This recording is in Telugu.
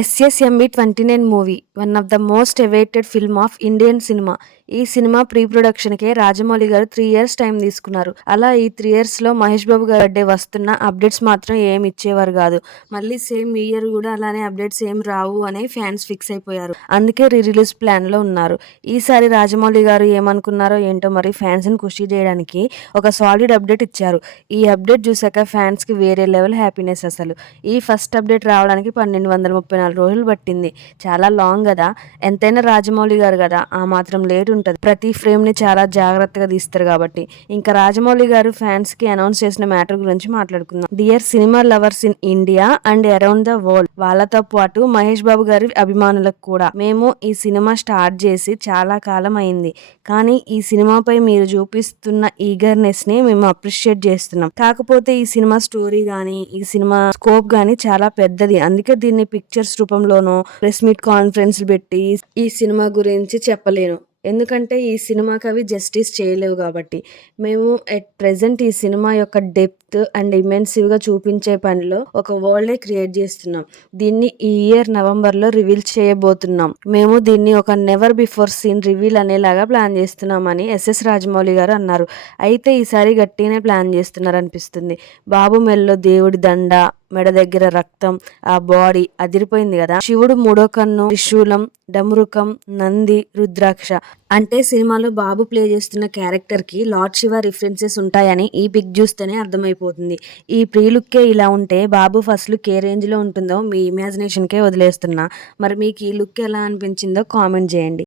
SSMB 29 movie one of the most awaited film of Indian cinema. ఈ సినిమా ప్రీ ప్రొడక్షన్కే రాజమౌళి గారు 3 years టైం తీసుకున్నారు. అలా ఈ 3 yearsలో మహేష్ బాబు గారి బర్త్డే వస్తున్న అప్డేట్స్ మాత్రం ఏమి ఇచ్చేవారు కాదు. మళ్ళీ సేమ్ ఈ ఇయర్ కూడా అలానే అప్డేట్స్ ఏం రావు అని ఫ్యాన్స్ ఫిక్స్ అయిపోయారు. అందుకే రిలీజ్ ప్లాన్లో ఉన్నారు. ఈసారి రాజమౌళి గారు ఏమనుకున్నారో ఏంటో మరి ఫ్యాన్స్ని ఖుషి చేయడానికి ఒక సాలిడ్ అప్డేట్ ఇచ్చారు. ఈ అప్డేట్ చూసాక ఫ్యాన్స్కి వేరే లెవెల్ హ్యాపీనెస్ అసలు. ఈ ఫస్ట్ అప్డేట్ రావడానికి 1234 రోజులు పట్టింది. చాలా లాంగ్ కదా. ఎంతైనా రాజమౌళి గారు కదా, ఆ మాత్రం లేట్ ఉంటుంది. ప్రతి ఫ్రేమ్ని చాలా జాగ్రత్తగా తీస్తారు కాబట్టి. ఇంకా రాజమౌళి గారు ఫ్యాన్స్కి అనౌన్స్ చేసిన మ్యాటర్ గురించి మాట్లాడుకుందాం. Dear cinema lovers in India and around the world, వాళ్ళతో పాటు మహేష్ బాబు గారి అభిమానులకు కూడా, మేము ఈ సినిమా స్టార్ట్ చేసి చాలా కాలం అయింది. కానీ ఈ సినిమాపై మీరు చూపిస్తున్న ఈగర్నెస్ ని మేము అప్రిషియేట్ చేస్తున్నాం. కాకపోతే ఈ సినిమా స్టోరీ గానీ, ఈ సినిమా స్కోప్ గానీ చాలా పెద్దది. అందుకే దీన్ని పిక్చర్స్ రూపంలోనో ప్రెస్ మీట్ కాన్ఫరెన్స్ పెట్టి ఈ సినిమా గురించి చెప్పలేను. ఎందుకంటే ఈ సినిమాకి అవి జస్టిస్ చేయలేవు కాబట్టి. మేము ఎట్ ప్రెజెంట్ ఈ సినిమా యొక్క డెప్త్ అండ్ ఇమెన్సివ్గా చూపించే పనిలో ఒక వరల్డే క్రియేట్ చేస్తున్నాం. దీన్ని ఈ ఇయర్ నవంబర్లో రివీల్ చేయబోతున్నాం. మేము దీన్ని ఒక నెవర్ బిఫోర్ సీన్ రివీల్ అనేలాగా ప్లాన్ చేస్తున్నామని ఎస్ఎస్ రాజమౌళి గారు అన్నారు. అయితే ఈసారి గట్టిగానే ప్లాన్ చేస్తున్నారు అనిపిస్తుంది. బాబు మెల్లో దేవుడి దండ, మెడ దగ్గర రక్తం, ఆ బాడీ అదిరిపోయింది కదా. శివుడు మూడో కన్ను, త్రిశూలం, డమరుకం, నంది, రుద్రాక్ష అంటే సినిమాలో బాబు ప్లే చేస్తున్న క్యారెక్టర్ కి లార్డ్ శివ రిఫరెన్సెస్ ఉంటాయని ఈ పిక్ చూస్తేనే అర్థమైపోతుంది. ఈ ప్రీ లుక్కే ఇలా ఉంటే బాబు ఫస్ట్ లుక్ ఏ రేంజ్ లో ఉంటుందో మీ ఇమాజినేషన్ కే వదిలేస్తున్నా. మరి మీకు ఈ లుక్ ఎలా అనిపించిందో కామెంట్ చేయండి.